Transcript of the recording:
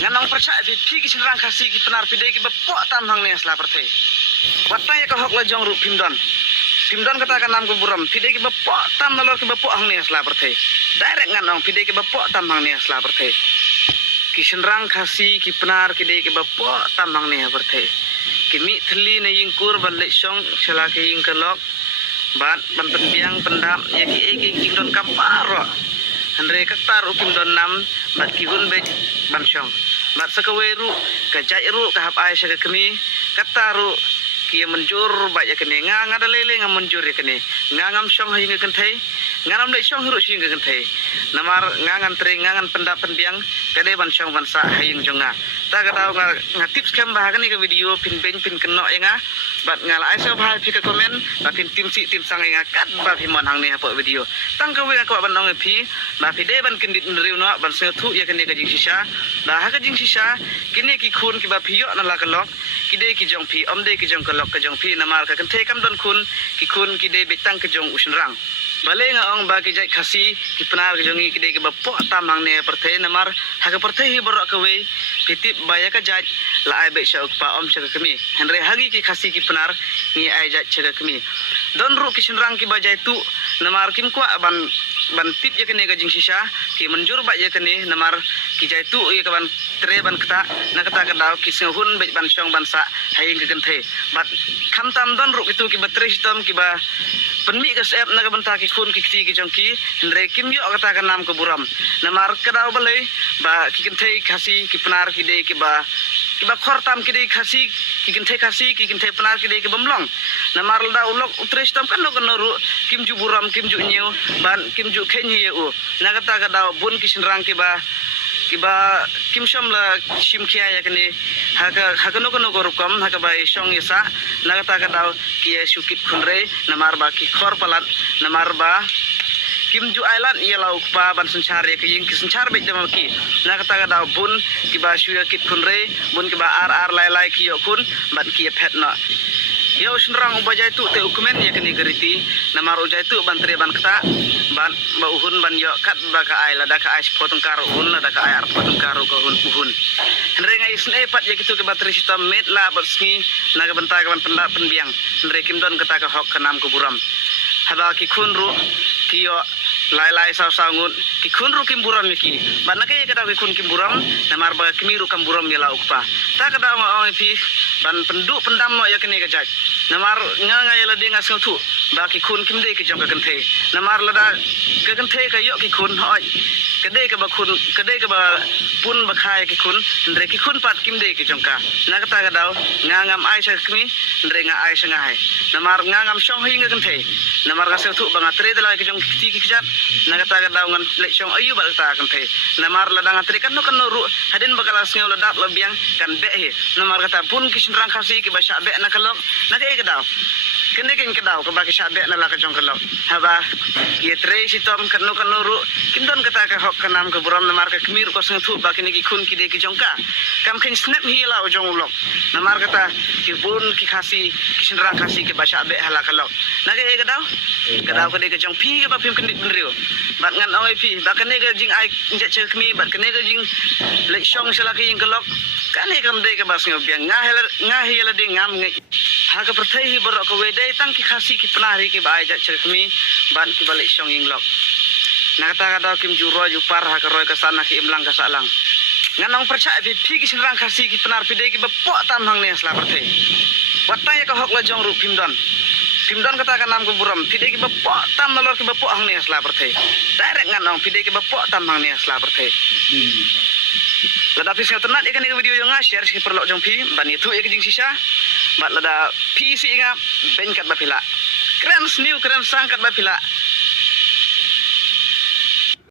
nganong percaya vi phi ki rang khasi ki penar pide ki bapok tam hang ne asla perthe watang ya ka hok la jong ru Pimdon kata kan nam ko buram pide ki bapok tam lalor ki bapok hang ne asla perthe direct nganong pide ki bapok tam hang ne asla perthe ki rang khasi ki penar ki de ki bapok tam hang ne perthe ki mi thli ne yingkur ban le song chela ki ying kelok ban penbiang pendam ya ki e ki don kamparo Andre katar ukim don nam bat kihun be ban syong bat sakaweru ka jairu ka hap ai saka kemi kataru kia menjur ba ya kene nga dalele nga menjur ya kene nga ngam syong hinga kenthai nganam le syong hiru singa kenthai namar ngangan tre ngangan pendap penbiang kade ban syong ban sa haying jonga ta ka tahu nga tips kam bah kene ke video pin ben pin keno ya nga bat ngala ai so bhai phi ka komen ba pin tim si tim sang nga kat ba phi mon hang ne apa video tang ka we ka ban nong phi ba phi de ban kin dit riu no ban se thu ya kene ka jing sisa da ha ka jing sisa kini ki khun ki ba phi yo na la ka lok ki de ki jong phi om de ki jong ka lok ka jong phi namar ka kan the kam don khun ki de betang ka jong usin rang bale nga ong ba ki jai khasi ki penar ki jongi ki de ki ba po tamang ne perthe namar ha ka perthe hi borok ka we pitip baya ka jai la ai be sha pa om cha ka kami henre hagi ki khasi ki penar ni ai jai cha ka kami don ru ki rang ki ba jai tu namar kim kwa ban tip ya kene ka jing sisa ki menjur ba ya kene namar ki jai tu ya ka ban tre ban kata na kata ka daw ki sehun be ban syong ban sa haing ka kenthe bat kham tam don ru itu ki ba tre sitom ki ba penmi ka sep na ka ban ta ki khun ki ti ki jong ki henre kim yo kata ka nam ka buram namar ka daw balai ba ki kenthe khasi ki penar ki de ki ba khor tam ki de khasi ki kenthe penar ki de ki bamlong namar da ulok utres tam kan no ru kim ju buram kim ju nyu ban kim ju khenyi u na kata ka daw bun ki rang ki ba kim sham la shim khia ya kene ha ka no gorukom ha ka ba shong yasa na kata ka daw ki sukit khunre namar ba ki khor palat namar ba kim ju island ia lauk pa ban sanchar ya ki sanchar be jama ki na kata ka daw bun ki ba shu ya kit khunre bun ki ba ar lai ki yo kun ban ki phet na yo senrang ubajai tu te ukumen ya kini geriti namar ujai tu ban tre ban kata ban ba uhun ban yo kat ba ka ai la da ka ai potong karo un la da ka ai ar potong karo ko uhun henre ngai sne pat ya kitu ke bateri sita met la basmi na ka banta ka ban penda penbiang henre kim don kata ka hok kanam ko buram haba ki khun ru ki yo lai sa ngun ki khun ru kim buram ki ban na ke ka ki khun kim buram namar ba kimi ru kam buram ya la ukpa ta ka da ma pi ban pendam no ya kene ka jaj namar nga ya la de nga thu ba ki khun kim de ki jong ka kenthe namar la da ka kenthe ka yo ki khun hoi ka de ka ba khun ka de ka ba pun ba khai ki khun ndre ki khun pat kim de ki jong ka na ka ta ka daw nga ngam ai sa kimi ndre nga ai sa nga hai namar nga ngam shong hi nga kenthe namar ka thu ba nga tre de la ki jong ki ki jat na ka ta ka daw ngan le shong ayu ba ta kenthe namar la da nga tre kan no ru hadin ba kala sngew la dap la biang kan be he namar ka ta pun ki rang khasi ki ba sha be na kalok na ke ka daw kene ken ka daw ka ba ki sha be na la ka jong kalok haba ye tre sitom kan no ru kim don kata ka hok kanam ka buram namar ka kmir ko sang thu ba kene ki khun ki de ki jong ka kam khen snap hi la jong ulok namar kata ki bun ki khasi ki rang khasi ki ba sha be hala kalok na ke ka daw ka de ka jong phi ka ba phim kan dit riu bat ngan oi phi ba kene ka jing ai je che kmi bat kene ka jing le shong sala ki jing kalok kane kam de ka bas ngobiang nga hela de ngam ngai ha ka perthai hi borok ka we de tang ki khasi ki penari ki bai ja chekmi ban ki balik shong ing lok na kata ka daw kim ju ro ju par ha ka roi ka sana ki imlang ka salang nganong percaya bi phi ki rang khasi ki penar pide ki bapok tam hang ne asla perthai watang ya ka hok la jong ru Pimdon kata ka nam ko buram pide ki bapok tam lalor ki bapok hang ne asla perthai direct nganong pide ki bapok tam hang ne asla perthai lada pisnga tenat ikan ni video yang share si perlok jong pi ban itu ik jing sisa bat lada pi si inga ben kat bapila keren new keren sang kat bapila